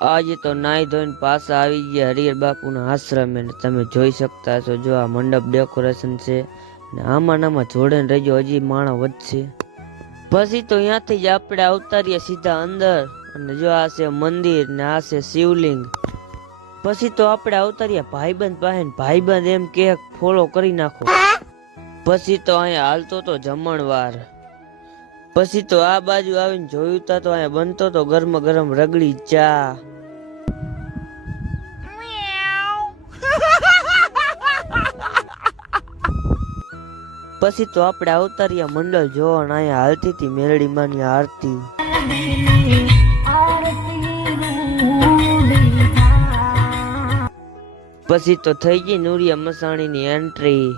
આજે તો નાઈ ધોઈને પાછા આવી ગયા હરિહર બાપુના આશ્રમે ને તમે જોઈ શકતા છો જો આ મંડપ ડેકોરેશન છે ને આમાં જોડે રહેજો હજી માણસ વધશે પછી તો અહીંયાથી જ આપણે અવતારીએ સીધા અંદર અને જો આ છે મંદિર ને આ છે શિવલિંગ પછી તો આપણે અવતારીએ ભાઈબંધ પાસે ભાઈબંધ એમ કે ફોલો કરી નાખો પછી તો અહીંયા હાલતો તો જમણવાર પછી તો આ બાજુ આવીને જોયું તા તો અહીંયા બનતો તો ગરમ ગરમ રગડી ચા પછી તો આપણે અવતારિયા મંડળ જોવા અહીંયા હાલતી હતી મેલડી માની આરતી પછી તો થઈ ગઈ નુરિયા મસાણીની એન્ટ્રી